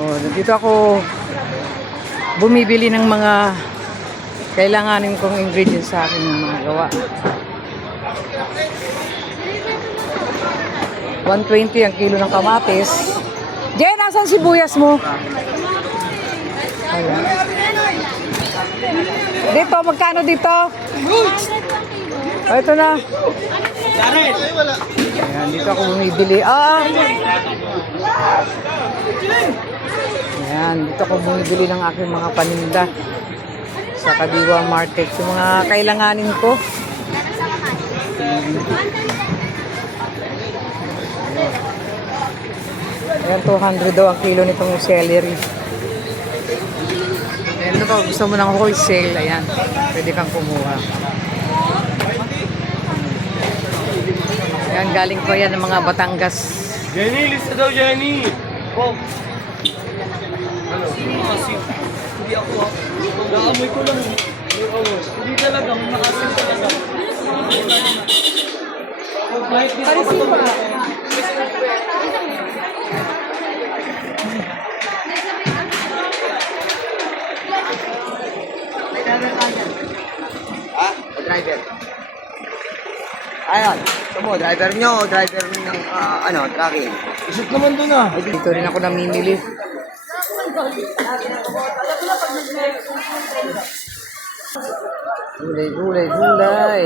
Oh, dito ako bumibili ng mga kailanganin kong ingredients sa aking mga gawa. 120 ang kilo ng kamatis. Jay, nasan sibuyas mo? Ayan. Dito, magkano dito? Oh, ito na. Ayan, dito ako bumibili. Ayan, dito ako bumibili ng aking mga paninda sa Kadiwa Market. Yung mga kailanganin ko. Ayan, 200 daw ang kilo nitong celery. Ayan, ito pa, gusto mo ng wholesale. Ayan, pwede kang kumuha. Ayan, galing pa yan ng mga Batangas. Jenny, lista daw, Jenny! Oh! Ano? Hindi ako. Naamoy ko lang. Hindi talaga, makasin talaga. Parisin pa. Ha? O driver? Ayun. Ito mo, driver nyo o driver ng trucking? Isip naman doon ah. Dito rin ako namimili. Gulay, gulay, gulay.